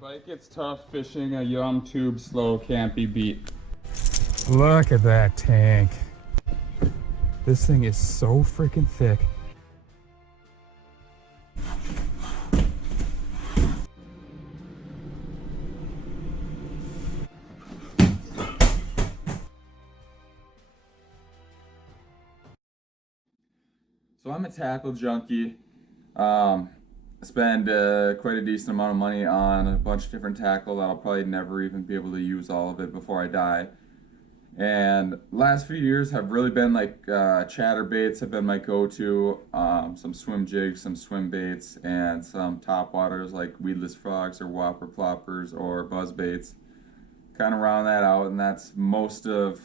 Bike gets tough, fishing a young tube slow can't be beat. Look at that tank. This thing is so freaking thick. So I'm a tackle junkie. Spend quite a decent amount of money on a bunch of different tackle that I'll probably never even be able to use all of it before I die. And last few years have really been like chatterbaits have been my go-to. Some swim jigs, some swim baits, and some top waters like weedless frogs or whopper ploppers or buzz baits. Kind of round that out, and that's most of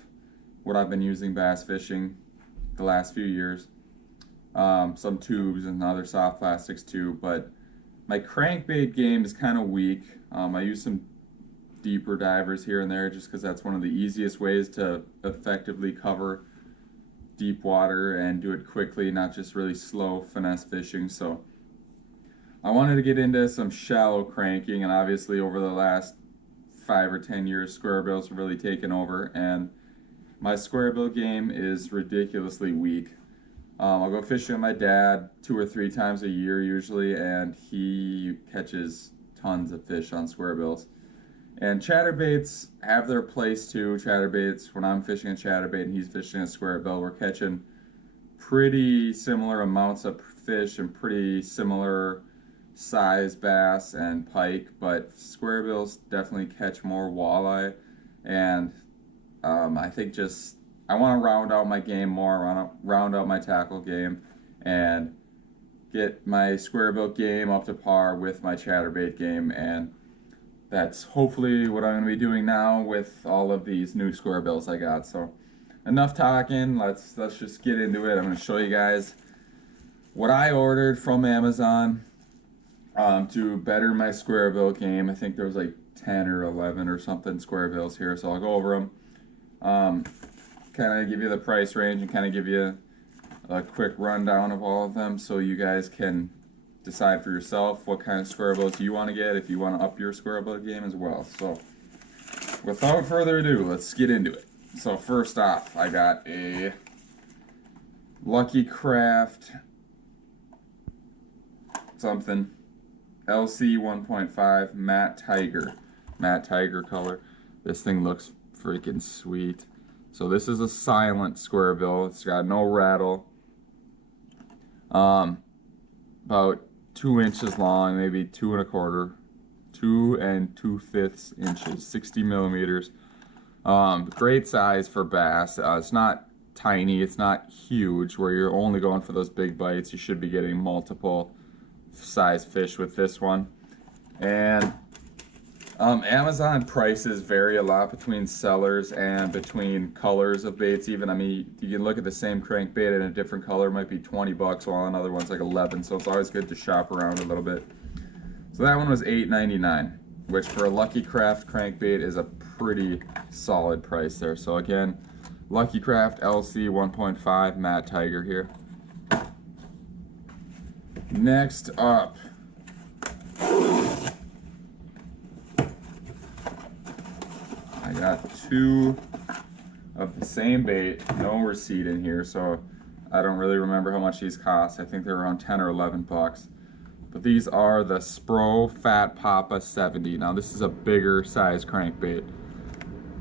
what I've been using bass fishing the last few years. Some tubes and other soft plastics too, but my crankbait game is kind of weak. I use some deeper divers here and there just because that's one of the easiest ways to effectively cover deep water and do it quickly, not just really slow finesse fishing. So I wanted to get into some shallow cranking, and obviously over the last 5 or 10 years Squarebills have really taken over, and my Squarebill game is ridiculously weak. I'll go fishing with my dad 2 or 3 times a year usually, and he catches tons of fish on Squarebills. And chatterbaits have their place too. Chatterbaits, when I'm fishing a chatterbait and he's fishing a Squarebill, we're catching pretty similar amounts of fish and pretty similar size bass and pike, but Squarebills definitely catch more walleye, and I think just I want to round out my game more. I want to round out my tackle game and get my Squarebill game up to par with my chatterbait game, and that's hopefully what I'm going to be doing now with all of these new Squarebills I got. So enough talking, let's just get into it. I'm going to show you guys what I ordered from Amazon to better my Squarebill game. I think there was like 10 or 11 or something Squarebills here, so I'll go over them. Kind of give you the price range and kind of give you a quick rundown of all of them so you guys can decide for yourself what kind of Squarebills you want to get if you want to up your Squarebill game as well. So without further ado, let's get into it. So first off, I got a Lucky Craft something LC 1.5 matte tiger color. This thing looks freaking sweet. So this is a silent Squarebill. It's got no rattle. About 2 inches long, maybe 2 1/4, 2 2/5 inches, 60 millimeters. Great size for bass. It's not tiny, it's not huge where you're only going for those big bites. You should be getting multiple size fish with this one. And Amazon prices vary a lot between sellers and between colors of baits even. I mean, you can look at the same crankbait in a different color, might be 20 bucks, while another one's like 11, so it's always good to shop around a little bit. So that one was $8.99, which for a Lucky Craft crankbait is a pretty solid price there. So again, Lucky Craft LC 1.5 matte tiger here. Next up, I got 2 of the same bait, no receipt in here, so I don't really remember how much these cost. I think they're around 10 or 11 bucks. But these are the Sproule Phat Papa 70. Now this is a bigger size crankbait.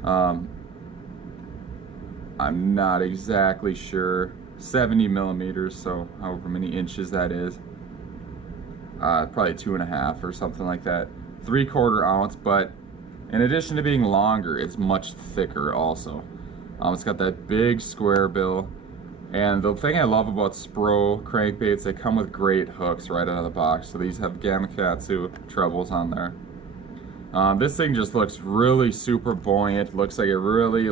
I'm not exactly sure. 70 millimeters, so however many inches that is. Probably 2 1/2 or something like that. 3/4 ounce, but in addition to being longer, it's much thicker also. It's got that big Squarebill, and the thing I love about Sproule crankbaits, they come with great hooks right out of the box. So these have Gamakatsu trebles on there. This thing just looks really super buoyant. Looks like it really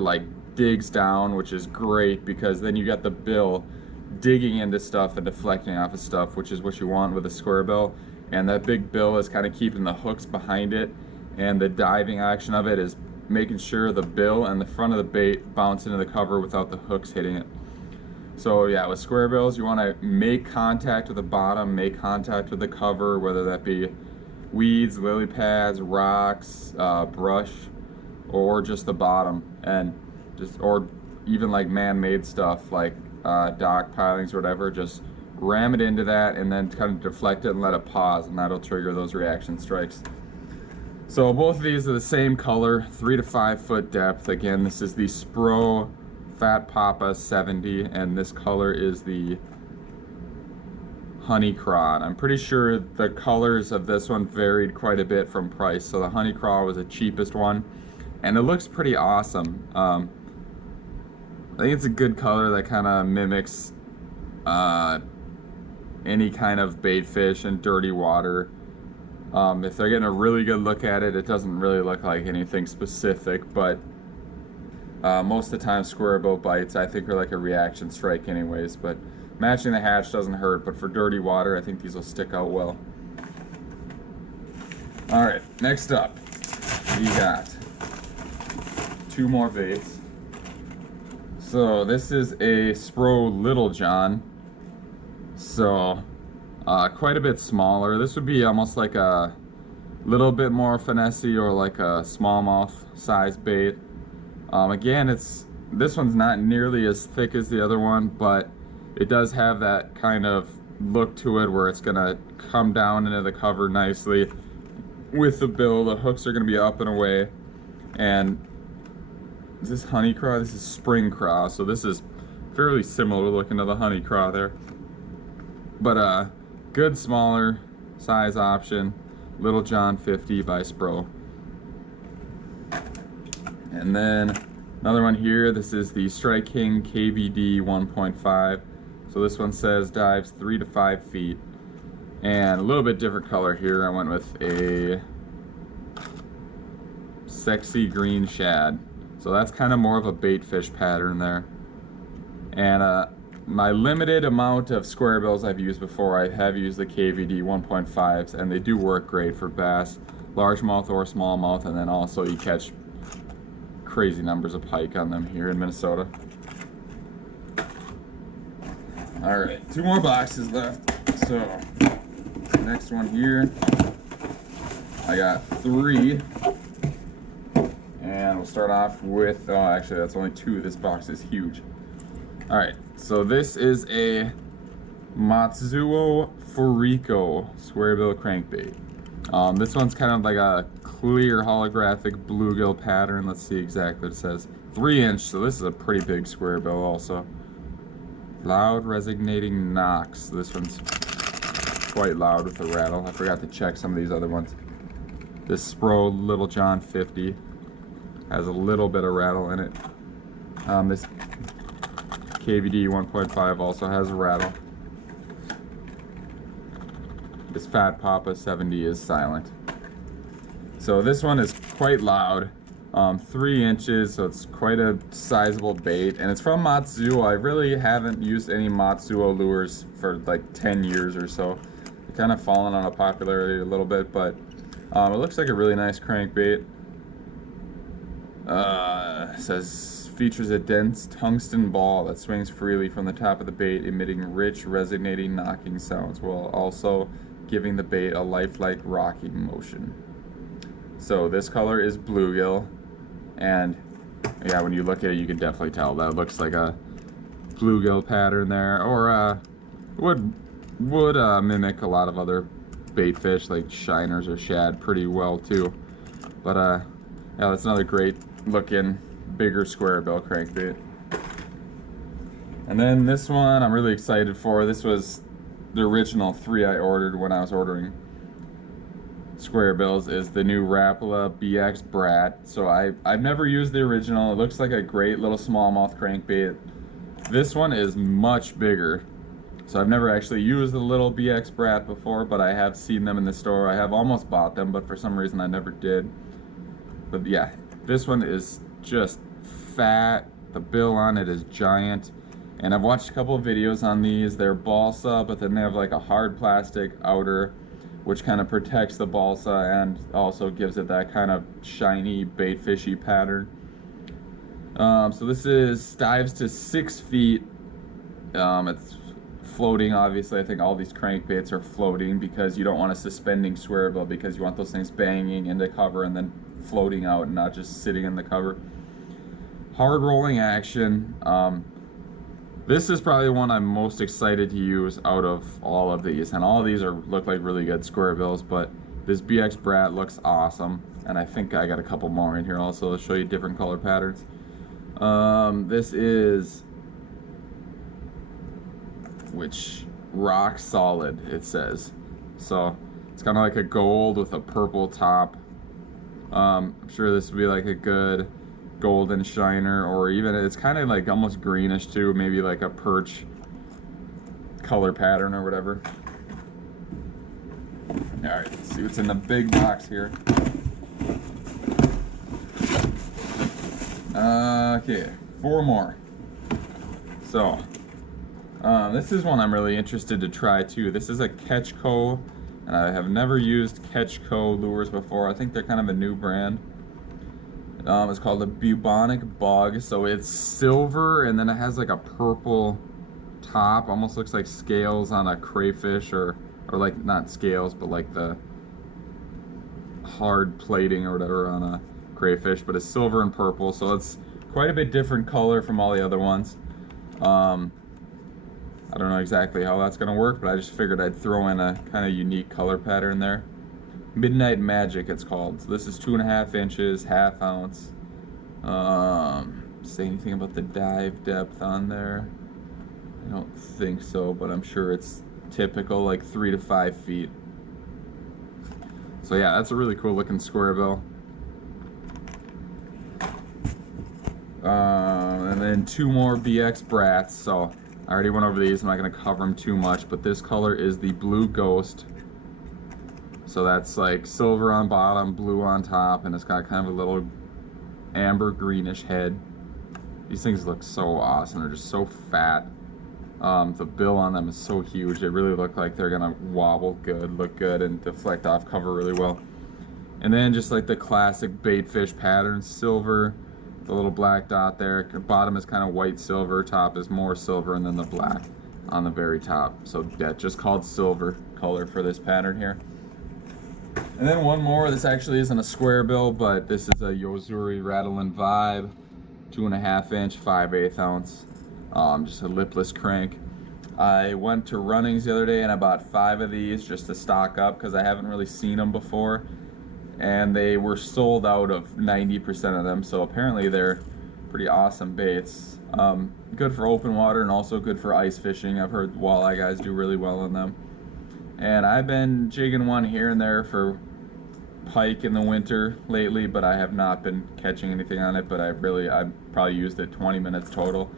digs down, which is great because then you got the bill digging into stuff and deflecting off of stuff, which is what you want with a Squarebill. And that big bill is kind of keeping the hooks behind it, and the diving action of it is making sure the bill and the front of the bait bounce into the cover without the hooks hitting it. So yeah, with Squarebills, you want to make contact with the bottom, make contact with the cover, whether that be weeds, lily pads, rocks, brush, or just the bottom, and or even like man-made stuff like dock pilings or whatever. Just ram it into that and then kind of deflect it and let it pause, and that'll trigger those reaction strikes. So both of these are the same color, 3 to 5 foot depth. Again, this is the Sproule Phat Papa 70, and this color is the Honey Craw. I'm pretty sure the colors of this one varied quite a bit from price. So the Honey Craw was the cheapest one, and it looks pretty awesome. I think it's a good color that kind of mimics any kind of bait fish in dirty water. If they're getting a really good look at it, it doesn't really look like anything specific, but most of the time Squarebill bites I think are like a reaction strike anyways, but matching the hatch doesn't hurt, but for dirty water I think these will stick out well. Alright, next up we got 2 more baits. So this is a Sproule Little John, so quite a bit smaller. This would be almost like a little bit more finessey or like a smallmouth size bait. Again, this one's not nearly as thick as the other one, but it does have that kind of look to it where it's gonna come down into the cover nicely with the bill. The hooks are gonna be up and away. And is this Honey Craw? This is Spring Craw, so this is fairly similar looking to the Honey Craw there. But good smaller size option, Little John 50 by Sproule. And then another one here, this is the Strike King KVD 1.5. So this one says dives 3 to 5 feet. And a little bit different color here. I went with a sexy green shad. So that's kind of more of a bait fish pattern there. And my limited amount of Squarebills I've used before, I have used the KVD 1.5s, and they do work great for bass, largemouth or smallmouth, and then also you catch crazy numbers of pike on them here in Minnesota. Alright, 2 more boxes left. So, next one here, I got 3. And we'll start off with, oh actually that's only 2, this box is huge. Alright, so this is a Matsuo Fariko Squarebill crankbait. This one's kind of like a clear holographic bluegill pattern. Let's see exactly what it says. 3-inch, so this is a pretty big Squarebill also. Loud resonating knocks. This one's quite loud with the rattle. I forgot to check some of these other ones. This Sproule Little John 50 has a little bit of rattle in it. This KVD 1.5 also has a rattle. This Phat Papa 70 is silent. So this one is quite loud. 3 inches, so it's quite a sizable bait, and it's from Matsuo. I really haven't used any Matsuo lures for like 10 years or so. It's kind of fallen on a popularity a little bit, but it looks like a really nice crankbait. It says features a dense tungsten ball that swings freely from the top of the bait, emitting rich, resonating knocking sounds, while also giving the bait a lifelike rocking motion. So this color is bluegill, and yeah, when you look at it, you can definitely tell that it looks like a bluegill pattern there, or would mimic a lot of other bait fish like shiners or shad pretty well too. But yeah, that's another great looking bigger Squarebill crankbait. And then this one I'm really excited for. This was the original 3 I ordered when I was ordering Squarebills, is the new Rapala Bx Brat. So I've never used the original. It looks like a great little smallmouth crankbait. This one is much bigger. So I've never actually used the little BX Brat before, but I have seen them in the store. I have almost bought them, but for some reason I never did. But yeah, this one is just fat. The bill on it is giant. And I've watched a couple of videos on these. They're balsa, but then they have like a hard plastic outer, which kind of protects the balsa and also gives it that kind of shiny bait fishy pattern. So this dives to 6 feet. It's floating. Obviously, I think all these crankbaits are floating because you don't want a suspending Squarebill, because you want those things banging into cover and then floating out and not just sitting in the cover. Hard rolling action. This is probably the one I'm most excited to use out of all of these, and all of these look like really good Squarebills, but this BX Brat looks awesome, and I think I got a couple more in here also to show you different color patterns. This is rock solid, it says. So it's kind of like a gold with a purple top. I'm sure this would be like a good golden shiner, or even it's kind of like almost greenish too, maybe like a perch color pattern or whatever. All right, let's see what's in the big box here. Okay, 4 more. So this is one I'm really interested to try too. This is a Catchcode, and I have never used Catchcode lures before. I think they're kind of a new brand. It's called the Bubonic Bug. So it's silver, and then it has like a purple top. Almost looks like scales on a crayfish, or like not scales, but like the hard plating or whatever on a crayfish. But it's silver and purple, so it's quite a bit different color from all the other ones. I don't know exactly how that's gonna work, but I just figured I'd throw in a kind of unique color pattern there. Midnight Magic, it's called. So this is 2.5 inches, ½ ounce. Say anything about the dive depth on there? I don't think so, but I'm sure it's typical, like 3 to 5 feet. So yeah, that's a really cool looking Squarebill. And then 2 more BX Brats. So I already went over these. I'm not going to cover them too much, but this color is the Blue Ghost. So that's like silver on bottom, blue on top, and it's got kind of a little amber greenish head. These things look so awesome. They're just so fat. The bill on them is so huge. They really look like they're gonna wobble good, look good, and deflect off cover really well. And then just like the classic baitfish pattern, silver, the little black dot there. Bottom is kind of white silver, top is more silver, and then the black on the very top. So yeah, just called silver color for this pattern here. And then one more. This actually isn't a Squarebill, but this is a Yozuri Rattlin' Vibe, 2.5 inch, 5/8 ounce. Just a lipless crank. I went to Runnings the other day and I bought 5 of these just to stock up because I haven't really seen them before, and they were sold out of 90% of them. So apparently they're pretty awesome baits. Good for open water and also good for ice fishing. I've heard walleye guys do really well in them. And I've been jigging one here and there for pike in the winter lately, but I have not been catching anything on it. But I've probably used it 20 minutes total,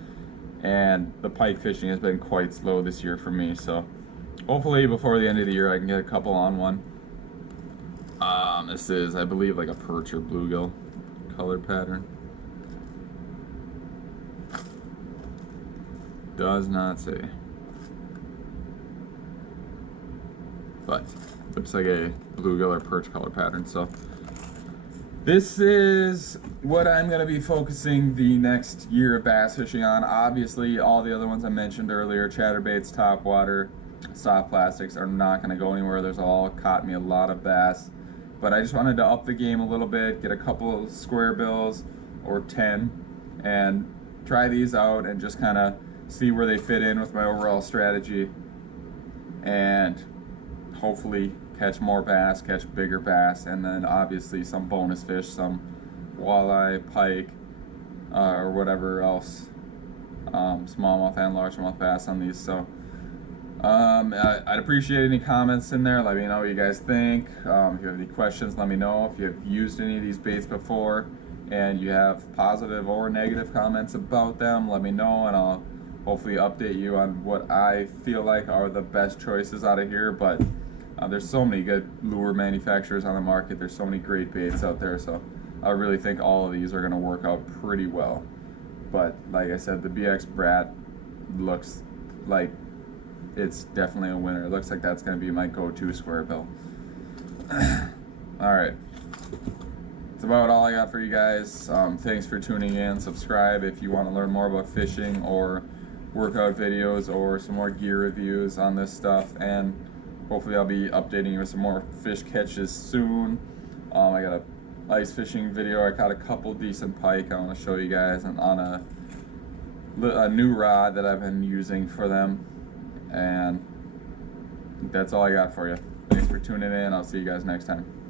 and the pike fishing has been quite slow this year for me. So hopefully before the end of the year I can get a couple on one. This is, I believe, like a perch or bluegill color pattern. Does not say, but looks like a bluegill or perch color pattern. So this is what I'm going to be focusing the next year of bass fishing on. Obviously all the other ones I mentioned earlier, chatterbaits, topwater, soft plastics, are not going to go anywhere. There's all caught me a lot of bass, but I just wanted to up the game a little bit, get a couple of Squarebills or 10 and try these out and just kind of see where they fit in with my overall strategy, and hopefully catch more bass, catch bigger bass, and then obviously some bonus fish, some walleye, pike, or whatever else, smallmouth and largemouth bass on these. So I'd appreciate any comments in there. Let me know what you guys think. If you have any questions, let me know. If you've used any of these baits before and you have positive or negative comments about them, let me know, and I'll hopefully update you on what I feel like are the best choices out of here. But there's so many good lure manufacturers on the market. There's so many great baits out there. So I really think all of these are going to work out pretty well. But like I said, the BX Brat looks like it's definitely a winner. It looks like that's going to be my go-to Squarebill. All right. That's about all I got for you guys. Thanks for tuning in. Subscribe if you want to learn more about fishing or workout videos or some more gear reviews on this stuff, and hopefully I'll be updating you with some more fish catches soon. I got a ice fishing video. I caught a couple decent pike I want to show you guys, and on a new rod that I've been using for them. And that's all I got for you. Thanks for tuning in. I'll see you guys next time.